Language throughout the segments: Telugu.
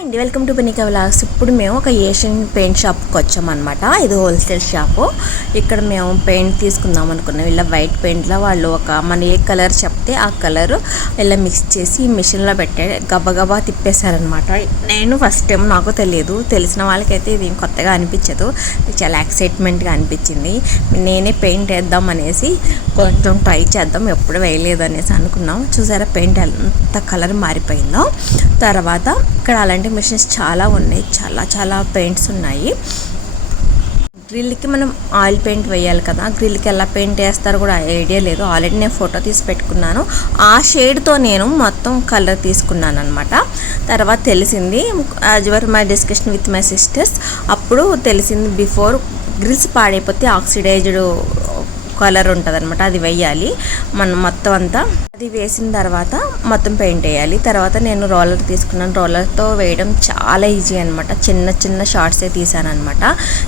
అండి వెల్కమ్ టు బెనికా వ్లాగ్స్. ఇప్పుడు మేము ఒక ఏషియన్ పెయింట్ షాప్కి వచ్చామన్నమాట. ఇది హోల్సేల్ షాపు. ఇక్కడ మేము పెయింట్ తీసుకుందాం అనుకున్నాం. ఇలా వైట్ పెయింట్లో వాళ్ళు మన ఏ కలర్ చెప్తే ఆ కలర్ ఇలా మిక్స్ చేసి మిషన్లో పెట్టే గబగబా తిప్పేశారనమాట. నేను ఫస్ట్ టైం, నాకు తెలియదు. తెలిసిన వాళ్ళకైతే ఇది కొత్తగా అనిపించదు, చాలా ఎక్సైట్మెంట్గా అనిపించింది. నేనే పెయింట్ వేద్దాం అనేసి కొంచెం ట్రై చేద్దాం, ఎప్పుడు వేయలేదు అనేసి అనుకున్నాం. చూసారా పెయింట్ ఎంత కలర్ మారిపోయిందో. తర్వాత ఇక్కడ అలాంటి మిషన్స్ చాలా ఉన్నాయి, చాలా పెయింట్స్ ఉన్నాయి. గ్రిల్కి మనం ఆయిల్ పెయింట్ వేయాలి కదా, గ్రిల్కి ఎలా పెయింట్ వేస్తారో కూడా ఐడియా లేదు. ఆల్రెడీ నేను ఫోటో తీసి పెట్టుకున్నాను. ఆ షేడ్తో నేను మొత్తం కలర్ తీసుకున్నాను అనమాట. తర్వాత తెలిసింది, as were my discussion with my sisters, అప్పుడు తెలిసింది బిఫోర్ గ్రిల్స్ పాడైపోతే ఆక్సిడైజ్డ్ కలర్ ఉంటుంది అనమాట, అది వేయాలి మనం మొత్తం అంతా. అది వేసిన తర్వాత మొత్తం పెయింట్ వేయాలి. తర్వాత నేను రోలర్ తీసుకున్నాను. రోలర్తో వేయడం చాలా ఈజీ అనమాట. చిన్న షార్ట్సే తీసాను అనమాట.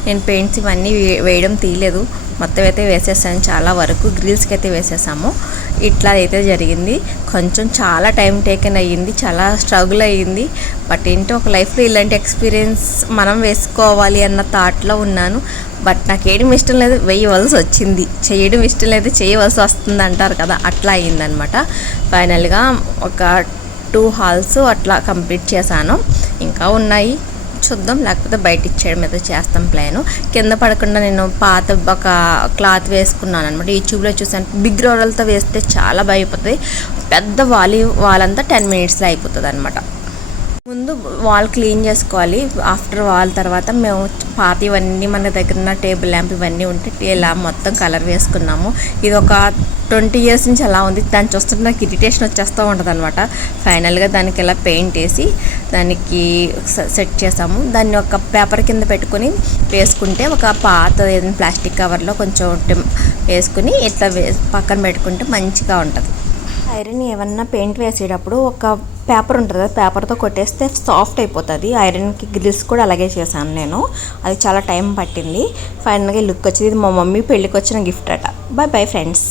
నేను పెయింట్స్ ఇవన్నీ వేయడం తీయలేదు, మొత్తం అయితే వేసేసాను. చాలా వరకు గ్రిల్స్కి అయితే వేసేసాము. ఇట్లా అయితే జరిగింది. కొంచెం చాలా టైం టేకెన్ అయ్యింది, చాలా స్ట్రగుల్ అయ్యింది. బట్ ఏంటో ఒక లైఫ్లో ఇలాంటి ఎక్స్పీరియన్స్ మనం వేసుకోవాలి అన్న థాట్లో ఉన్నాను. బట్ నాకు వేయడం ఇష్టం లేదు, వేయవలసి వచ్చింది. చేయడం ఇష్టం లేదు, చేయవలసి వస్తుంది అంటారు కదా, అట్లా అయ్యిందనమాట. ఫైనల్గా ఒక 2 హాల్స్ అట్లా కంప్లీట్ చేశాను. ఇంకా ఉన్నాయి, చూద్దాం. లేకపోతే బయట ఇచ్చేయడం మీద చేస్తాం ప్లాను. కింద పడకుండా నేను పాత ఒక క్లాత్ వేసుకున్నాను అనమాట. యూట్యూబ్లో చూసాను. బిగ్ రోలర్తో వేస్తే చాలా భయపడుతుంది. పెద్ద వాలంతా 10 మినిట్స్లో అయిపోతుంది అనమాట. ముందు వాల్ క్లీన్ చేసుకోవాలి. ఆఫ్టర్ వాల్ తర్వాత మేము పాత ఇవన్నీ మన దగ్గర ఉన్న టేబుల్ ల్యాంప్ ఇవన్నీ ఉంటే ఇలా మొత్తం కలర్ వేసుకున్నాము. ఇది ఒక 20 ఇయర్స్ నుంచి అలా ఉంది. దాన్ని చూస్తుంటే నాకు ఇరిటేషన్ వచ్చేస్తూ ఉంటుంది అనమాట. ఫైనల్గా దానికి ఇలా పెయింట్ వేసి దానికి సెట్ చేసాము. దాన్ని ఒక పేపర్ కింద పెట్టుకొని వేసుకుంటే, ఒక పాత ఏదైనా ప్లాస్టిక్ కవర్లో కొంచెం వేసుకుని ఇట్లా పక్కన పెట్టుకుంటే మంచిగా ఉంటుంది. ఐరన్ ఏమన్నా పెయింట్ వేసేటప్పుడు ఒక పేపర్ ఉంటుంది, పేపర్తో కొట్టేస్తే సాఫ్ట్ అయిపోతుంది. ఐరన్కి గ్రిల్స్ కూడా అలాగే చేశాను నేను. అది చాలా టైం పట్టింది. ఫైనల్గా లుక్ వచ్చింది. ఇది మా మమ్మీ పెళ్ళికి వచ్చిన గిఫ్ట్ అట. Bye friends.